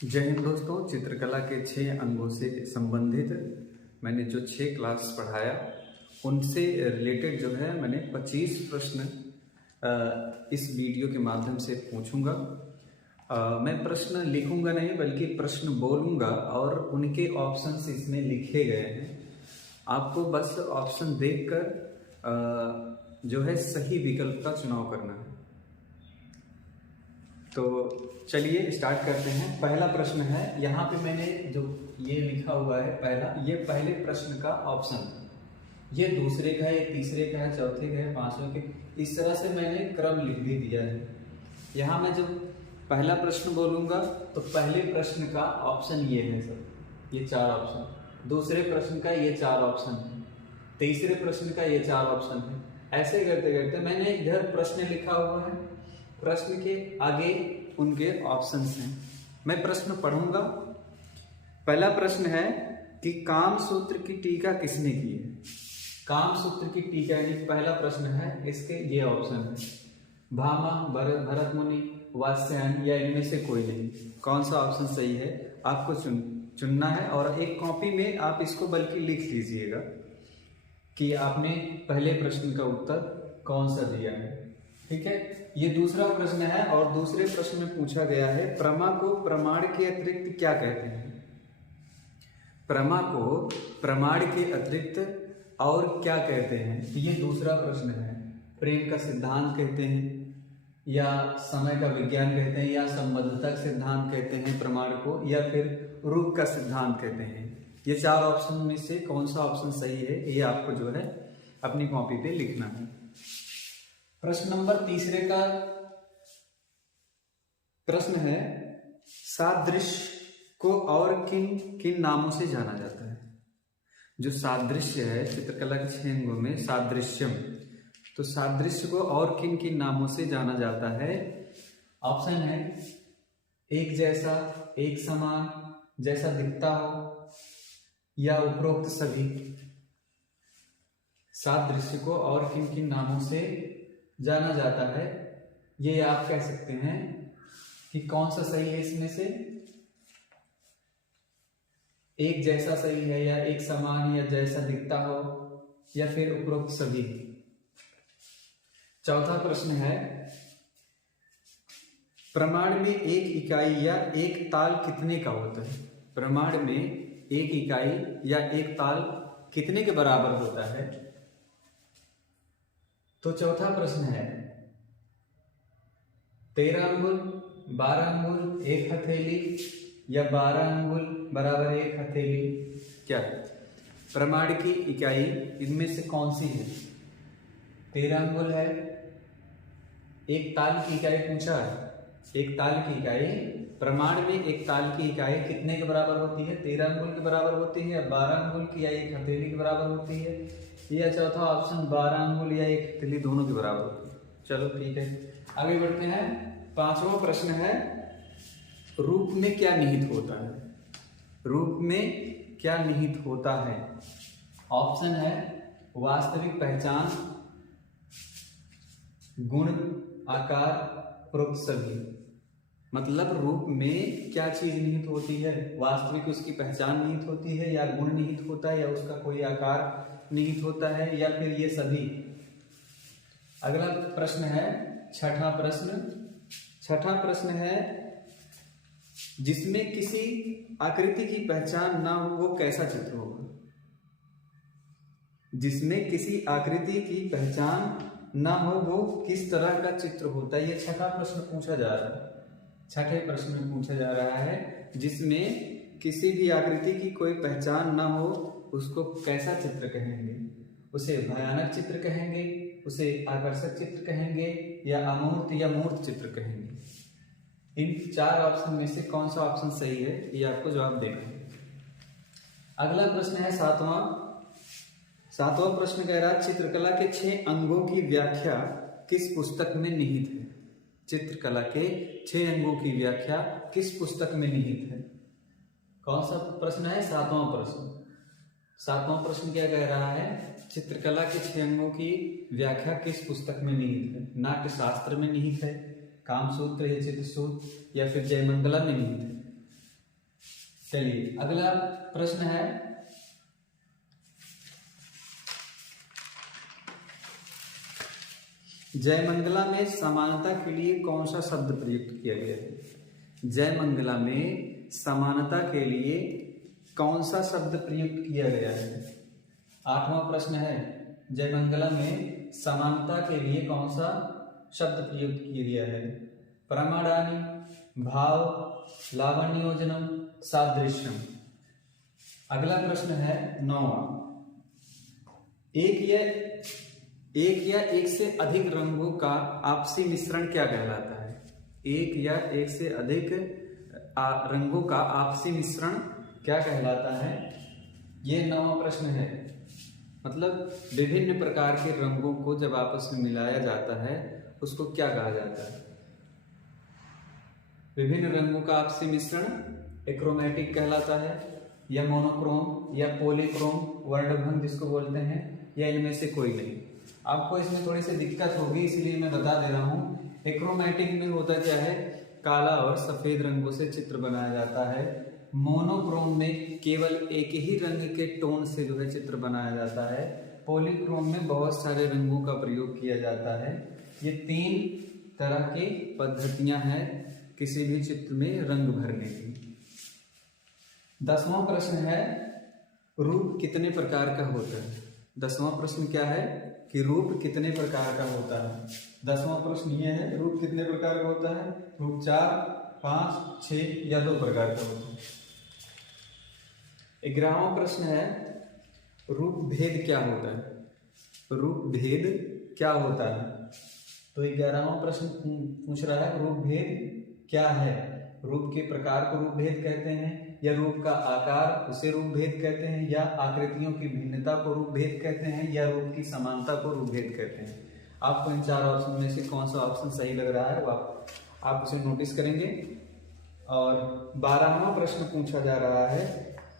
जय हिंद दोस्तों। चित्रकला के 6 अंगों से संबंधित मैंने जो 6 क्लास पढ़ाया उनसे रिलेटेड जो है मैंने 25 प्रश्न इस वीडियो के माध्यम से पूछूंगा। मैं प्रश्न लिखूंगा नहीं बल्कि प्रश्न बोलूंगा और उनके ऑप्शंस इसमें लिखे गए हैं। आपको बस ऑप्शन देखकर जो है सही विकल्प का चुनाव करना है। तो चलिए स्टार्ट करते हैं। पहला प्रश्न है, यहाँ पे मैंने जो ये लिखा हुआ है पहला, ये पहले प्रश्न का ऑप्शन है। ये दूसरे का है, ये तीसरे का है, चौथे का है, पांचवें के, इस तरह से मैंने क्रम लिख भी दिया है। यहाँ मैं जब पहला प्रश्न बोलूंगा तो पहले प्रश्न का ऑप्शन ये है सर, ये 4 ऑप्शन। दूसरे प्रश्न का ये 4 ऑप्शन है। तीसरे प्रश्न का ये 4 ऑप्शन है। ऐसे करते करते मैंने इधर प्रश्न लिखा हुआ है, प्रश्न के आगे उनके ऑप्शंस हैं। मैं प्रश्न पढ़ूंगा। पहला प्रश्न है कि काम सूत्र की टीका किसने की है। काम सूत्र की टीका यानी पहला प्रश्न है, इसके ये ऑप्शन है, भामा, भरत मुनि, वात्स्यायन या इनमें से कोई नहीं। कौन सा ऑप्शन सही है आपको चुनना है और एक कॉपी में आप इसको बल्कि लिख लीजिएगा कि आपने पहले प्रश्न का उत्तर कौन सा दिया है। ठीक है, ये दूसरा प्रश्न है और दूसरे प्रश्न में पूछा गया है, प्रमा को प्रमाण के अतिरिक्त क्या कहते हैं। प्रमा को प्रमाण के अतिरिक्त और क्या कहते हैं, तो ये दूसरा प्रश्न है। प्रेम का सिद्धांत कहते हैं या समय का विज्ञान कहते हैं या संबद्धता का सिद्धांत कहते हैं प्रमाण को, या फिर रूप का सिद्धांत कहते हैं। ये 4 ऑप्शन में से कौन सा ऑप्शन सही है ये आपको जो है अपनी कॉपी पे लिखना है। प्रश्न नंबर तीसरे का प्रश्न है, सादृश्य को और किन किन नामों से जाना जाता है। जो सादृश्य है चित्रकला के 6 अंगों में सादृश्यम, तो सादृश्य को और किन किन नामों से जाना जाता है। ऑप्शन है, एक जैसा, एक समान, जैसा दिखता हो या उपरोक्त सभी। सादृश्य को और किन किन नामों से जाना जाता है, ये आप कह सकते हैं कि कौन सा सही है इसमें से। एक जैसा सही है या एक समान या जैसा दिखता हो या फिर उपरोक्त सभी। चौथा प्रश्न है, प्रमाण में एक इकाई या एक ताल कितने का होता है। प्रमाण में एक इकाई या एक ताल कितने के बराबर होता है। तो चौथा प्रश्न है, 13 अंगुल, 12 अंगुल, 1 हथेली या 12 अंगुल बराबर 1 हथेली। क्या प्रमाण की इकाई इनमें से कौन सी है। 13 अंगुल है। एक ताल की इकाई पूछा है, एक ताल की इकाई, प्रमाण में एक ताल की इकाई कितने के बराबर होती है। 13 अंगुल के बराबर होती है या 12 अंगुल की या 1 हथेली के बराबर होती है, या चौथा ऑप्शन 12 अंगुल या 1 हथेली दोनों के बराबर होती है। चलो ठीक है, आगे बढ़ते हैं। पांचवा प्रश्न है, रूप में क्या निहित होता है। रूप में क्या निहित होता है। ऑप्शन है, वास्तविक पहचान, गुण, आकार, उपरोक्त सभी। मतलब रूप में क्या चीज निहित होती है, वास्तविक उसकी पहचान निहित होती है या गुण निहित होता है या उसका कोई आकार निहित होता है या फिर ये सभी। अगला प्रश्न है छठा प्रश्न। छठा प्रश्न है, जिसमें किसी आकृति की पहचान ना हो वो कैसा चित्र होगा। जिसमें किसी आकृति की पहचान ना हो वो किस तरह का चित्र होता है। ये छठा प्रश्न पूछा जा रहा है। छठे प्रश्न में पूछा जा रहा है, जिसमें किसी भी आकृति की कोई पहचान ना हो उसको कैसा चित्र कहेंगे। उसे भयानक चित्र कहेंगे, उसे आकर्षक चित्र कहेंगे या अमूर्त या मूर्त चित्र कहेंगे। इन 4 ऑप्शन में से कौन सा ऑप्शन सही है ये आपको जवाब देना है। अगला प्रश्न है सातवां प्रश्न कह रहा है, चित्रकला के 6 अंगों की व्याख्या किस पुस्तक में निहित है। चित्रकला के 6 अंगों की व्याख्या किस पुस्तक में निहित है। कौन सा प्रश्न है, 7वां प्रश्न। 7वां प्रश्न क्या कह रहा है, चित्रकला के 6 अंगों की व्याख्या किस पुस्तक में निहित है। नाट्य शास्त्र में निहित है, कामसूत्र या चित्रसूत्र या फिर जयमंगला में निहित है। चलिए अगला प्रश्न है, जयमंगला में समानता के लिए कौन सा शब्द प्रयुक्त किया गया है? जयमंगला में समानता के लिए कौन सा शब्द प्रयुक्त किया गया है? 8वां प्रश्न है, जयमंगला में समानता के लिए कौन सा शब्द प्रयुक्त किया गया है? प्रमाणानि, भाव, लावण्योजनम, सादृश्यम। अगला प्रश्न है 9वां, एक या एक से अधिक रंगों का आपसी मिश्रण क्या कहलाता है? एक या एक से अधिक रंगों का आपसी मिश्रण क्या कहलाता है? ये 9वां प्रश्न है। मतलब विभिन्न प्रकार के रंगों को जब आपस में मिलाया जाता है उसको क्या कहा जाता है? विभिन्न रंगों का आपसी मिश्रण एक्रोमेटिक कहलाता है, या मोनोक्रोम, या पॉलीक्रोम, वर्णभंग जिसको बोलते हैं, या इनमें से कोई नहीं। आपको इसमें थोड़ी सी दिक्कत होगी इसलिए मैं बता दे रहा हूँ। एक्रोमेटिक में होता क्या है, काला और सफेद रंगों से चित्र बनाया जाता है। मोनोक्रोम में केवल एक ही रंग के टोन से जो है चित्र बनाया जाता है। पॉलीक्रोम में बहुत सारे रंगों का प्रयोग किया जाता है। ये 3 तरह की पद्धतियां हैं किसी भी चित्र में रंग भरने की। 10वां प्रश्न है, रूप कितने प्रकार का होता है? 10वां प्रश्न क्या है कि रूप कितने प्रकार का होता है? 10वां प्रश्न ये है, रूप कितने प्रकार का होता है? रूप 4, 5, 6 या 2 प्रकार का होता है। 11वां प्रश्न है, रूप भेद क्या होता है? रूप भेद क्या होता है? तो 11वां प्रश्न पूछ रहा है, रूप भेद क्या है? रूप के प्रकार को रूप भेद कहते हैं, या रूप का आकार उसे रूप भेद कहते हैं, या आकृतियों की भिन्नता को रूप भेद कहते हैं, या रूप की समानता को रूप भेद कहते हैं। आपको इन 4 ऑप्शन में से कौन सा ऑप्शन सही लग रहा है वो आप उसे नोटिस करेंगे। और 12वां प्रश्न पूछा जा रहा है,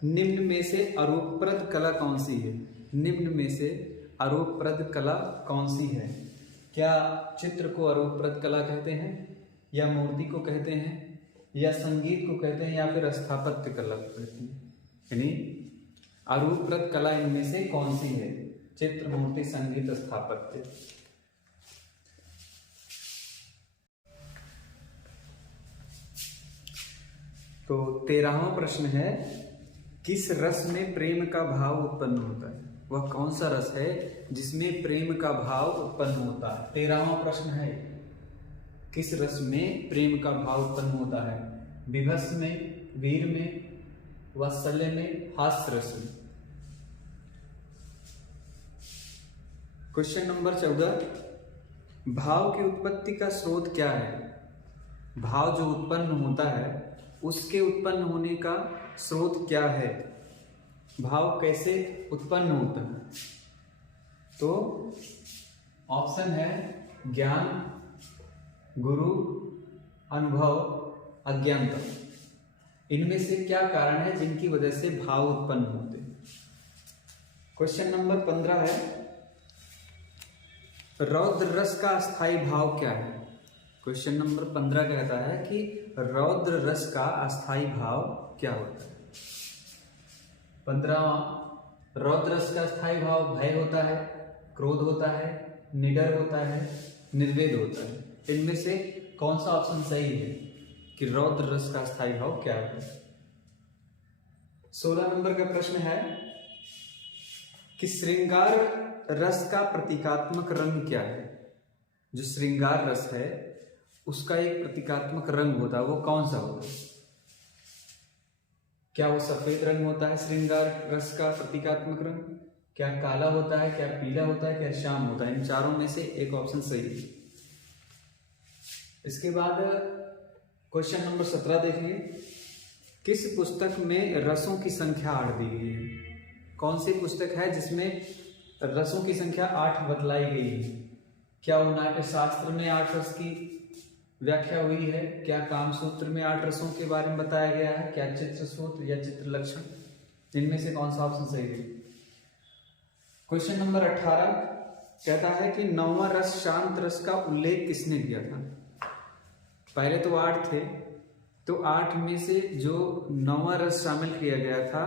निम्न में से अरूपप्रद कला कौन सी है? निम्न में से अरूपप्रद कला कौन सी है? क्या चित्र को अरूपप्रद कला कहते हैं, या मूर्ति को कहते हैं, या संगीत को कहते हैं, या फिर स्थापत्य कला को कहते हैं? यानी अरूपप्रद कला इनमें से कौन सी है? चित्र, मूर्ति, संगीत, स्थापत्य। तो 13वां प्रश्न है, किस रस में प्रेम का भाव उत्पन्न होता है? वह कौन सा रस है जिसमें प्रेम का भाव उत्पन्न होता है? 13वां प्रश्न है, किस रस में प्रेम का भाव उत्पन्न होता है? विभस में, वीर में, वात्सल्य में, हास्य रस में। क्वेश्चन नंबर 14, भाव की उत्पत्ति का स्रोत क्या है? भाव जो उत्पन्न होता है उसके उत्पन्न होने का स्रोत क्या है? भाव कैसे उत्पन्न होता है? तो ऑप्शन है ज्ञान, गुरु, अनुभव, अज्ञानता। इनमें से क्या कारण है जिनकी वजह से भाव उत्पन्न होते हैं? क्वेश्चन नंबर 15 है, रौद्र रस का अस्थायी भाव क्या है? क्वेश्चन नंबर 15 कहता है कि रौद्र रस का अस्थायी भाव क्या होता है? 15वां, रौद्र रस का अस्थायी भाव भय होता है, क्रोध होता है, निडर होता है, निर्वेद होता है। इनमें से कौन सा ऑप्शन सही है कि रौद्र रस का अस्थायी भाव क्या होता है? 16 नंबर का प्रश्न है कि श्रृंगार रस का प्रतीकात्मक रंग क्या है? जो श्रृंगार रस है उसका एक प्रतीकात्मक रंग होता है, वो कौन सा होता है? क्या वो सफेद रंग होता है श्रृंगार रस का प्रतीकात्मक रंग? क्या काला होता है, क्या पीला होता है, क्या श्याम होता है? इन चारों में से एक ऑप्शन सही है। इसके बाद क्वेश्चन नंबर 17 देखिए, किस पुस्तक में रसों की संख्या 8 दी गई है? कौन सी पुस्तक है जिसमें रसों की संख्या 8 बतलाई गई है? क्या वो नाट्य शास्त्र में 8 रस की व्याख्या हुई है? क्या कामसूत्र में 8 रसों के बारे में बताया गया है? क्या चित्र सूत्र या चित्र लक्षण? इनमें से कौन सा ऑप्शन सही है? क्वेश्चन नंबर 18 कहता है कि 9वां रस शांत रस का उल्लेख किसने किया था? पहले तो 8 थे, तो 8 में से जो 9वां रस शामिल किया गया था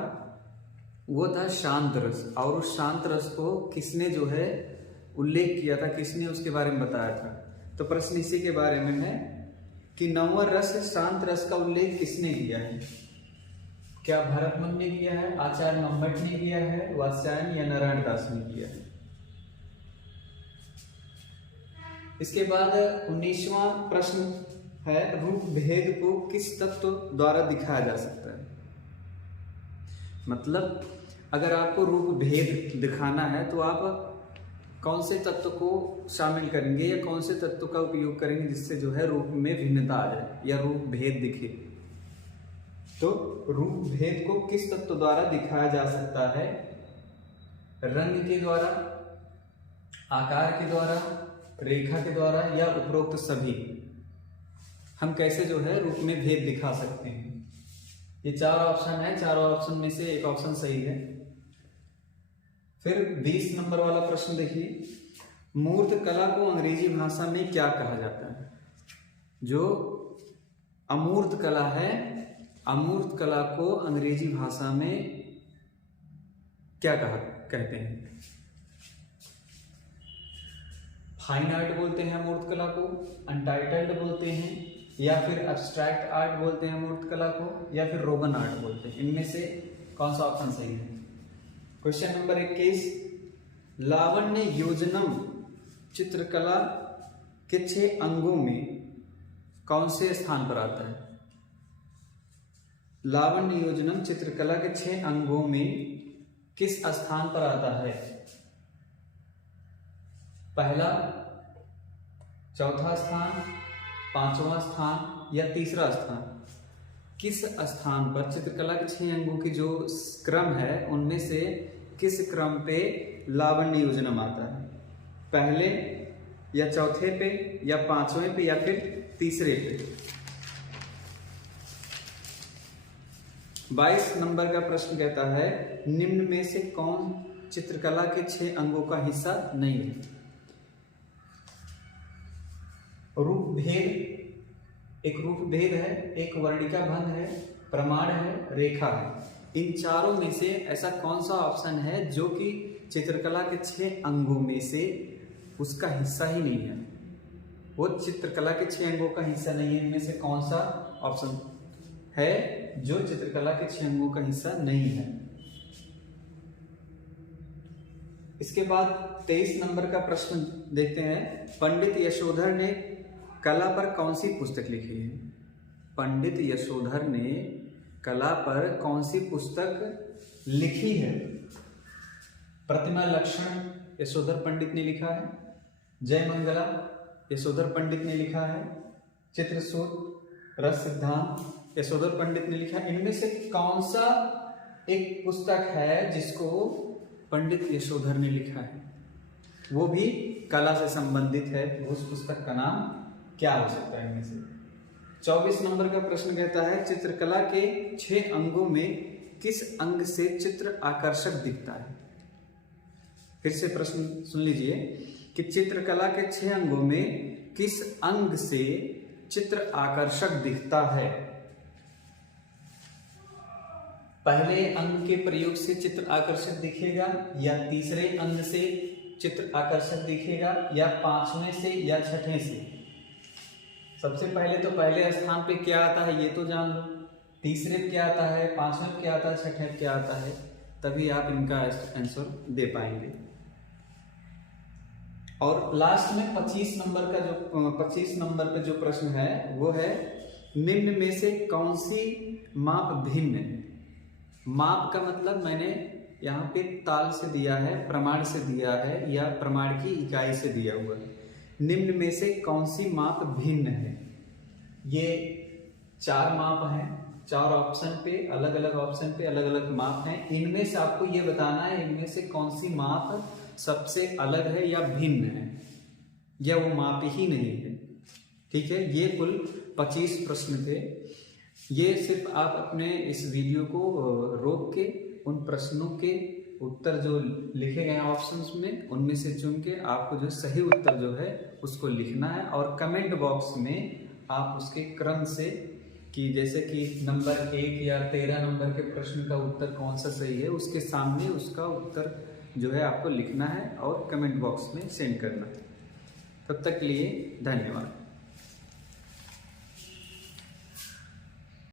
वो था शांत रस, और उस शांत रस को किसने जो है उल्लेख किया था, किसने उसके बारे में बताया था। तो प्रश्न इसी के बारे में है कि 9वां रस शांत रस का उल्लेख किसने किया है। क्या भरतमुनि ने किया है, आचार्य मंबट ने किया है, वात्स्यायन या नारायण दास ने किया है। इसके बाद 19वां प्रश्न है रूप भेद को किस तत्व द्वारा दिखाया जा सकता है। मतलब अगर आपको रूप भेद दिखाना है तो आप कौन से तत्व को शामिल करेंगे या कौन से तत्व का उपयोग करेंगे जिससे जो है रूप में भिन्नता आ जाए या रूप भेद दिखे। तो रूप भेद को किस तत्व द्वारा दिखाया जा सकता है, रंग के द्वारा, आकार के द्वारा, रेखा के द्वारा या उपरोक्त सभी। हम कैसे जो है रूप में भेद दिखा सकते हैं। ये 4 ऑप्शन है, चारों ऑप्शन में से एक ऑप्शन सही है। फिर 20 नंबर वाला प्रश्न देखिए, मूर्त कला को अंग्रेजी भाषा में क्या कहा जाता है। जो अमूर्त कला है, अमूर्त कला को अंग्रेजी भाषा में क्या कहते हैं। फाइन आर्ट बोलते हैं अमूर्त कला को, अनटाइटल्ड बोलते हैं, या फिर एब्स्ट्रैक्ट आर्ट बोलते हैं अमूर्त कला को, या फिर रोगन आर्ट बोलते हैं। इनमें से कौन सा ऑप्शन सही है। क्वेश्चन नंबर 21, लावण्य योजनम चित्रकला के 6 अंगों में कौन से स्थान पर आता है। लावण्य योजनम चित्रकला के 6 अंगों में किस स्थान पर आता है। पहला, चौथा स्थान, 5वां स्थान या तीसरा स्थान। किस स्थान पर चित्रकला के 6 अंगों की जो क्रम है उनमें से किस क्रम पे लावण्य योजनम आता है। पहले या चौथे पे या 5वें पे या फिर तीसरे पे। 22 नंबर का प्रश्न कहता है निम्न में से कौन चित्रकला के 6 अंगों का हिस्सा नहीं है। रूप भेद, एक रूप भेद है, एक वर्णिका भंग है, प्रमाण है, रेखा है। इन चारों में से ऐसा कौन सा ऑप्शन है जो कि चित्रकला के 6 अंगों में से उसका हिस्सा ही नहीं है। वो चित्रकला के 6 अंगों का हिस्सा नहीं है। इनमें से कौन सा ऑप्शन है जो चित्रकला के 6 अंगों का हिस्सा नहीं है। इसके बाद 23 नंबर का प्रश्न देखते हैं, पंडित यशोधर ने कला पर कौन सी पुस्तक लिखी है। पंडित यशोधर ने कला पर कौन सी पुस्तक लिखी है। प्रतिमा लक्षण यशोधर पंडित ने लिखा है, जय मंगला यशोधर पंडित ने लिखा है, चित्रसूत्र, रस सिद्धांत यशोधर पंडित ने लिखा है। इनमें से कौन सा एक पुस्तक है जिसको पंडित यशोधर ने लिखा है, वो भी कला से संबंधित है। उस पुस्तक का नाम क्या हो सकता है इनमें से। 24 नंबर का प्रश्न कहता है चित्रकला के 6 अंगों में किस अंग से चित्र आकर्षक दिखता है। फिर से प्रश्न सुन लीजिए कि चित्रकला के 6 अंगों में किस अंग से चित्र आकर्षक दिखता है। पहले अंग के प्रयोग से चित्र आकर्षक दिखेगा, या तीसरे अंग से चित्र आकर्षक दिखेगा, या 5वें से या 6ठे से। सबसे पहले तो पहले स्थान पे क्या आता है ये तो जान लो, तीसरे पे क्या आता है, 5वें पे क्या आता है, 6ठे पे क्या आता है, तभी आप इनका आंसर दे पाएंगे। और लास्ट में 25 नंबर पे जो प्रश्न है वो है निम्न में से कौन सी माप भिन्न है। माप का मतलब मैंने यहाँ पे ताल से दिया है, प्रमाण से दिया है, या प्रमाण की इकाई से दिया हुआ है। निम्न में से कौन सी माप भिन्न है। ये 4 माप हैं, 4 ऑप्शन पे अलग अलग ऑप्शन पे अलग अलग माप हैं। इनमें से आपको ये बताना है इनमें से कौन सी माप सबसे अलग है या भिन्न है, या वो माप ही नहीं है। ठीक है, ये कुल 25 प्रश्न थे। ये सिर्फ आप अपने इस वीडियो को रोक के उन प्रश्नों के उत्तर जो लिखे गए हैं ऑप्शंस में उनमें से चुन के आपको जो सही उत्तर जो है उसको लिखना है, और कमेंट बॉक्स में आप उसके क्रम से कि जैसे कि नंबर 1 या 13 नंबर के प्रश्न का उत्तर कौन सा सही है, उसके सामने उसका उत्तर जो है आपको लिखना है और कमेंट बॉक्स में सेंड करना है। तब तक के लिए धन्यवाद।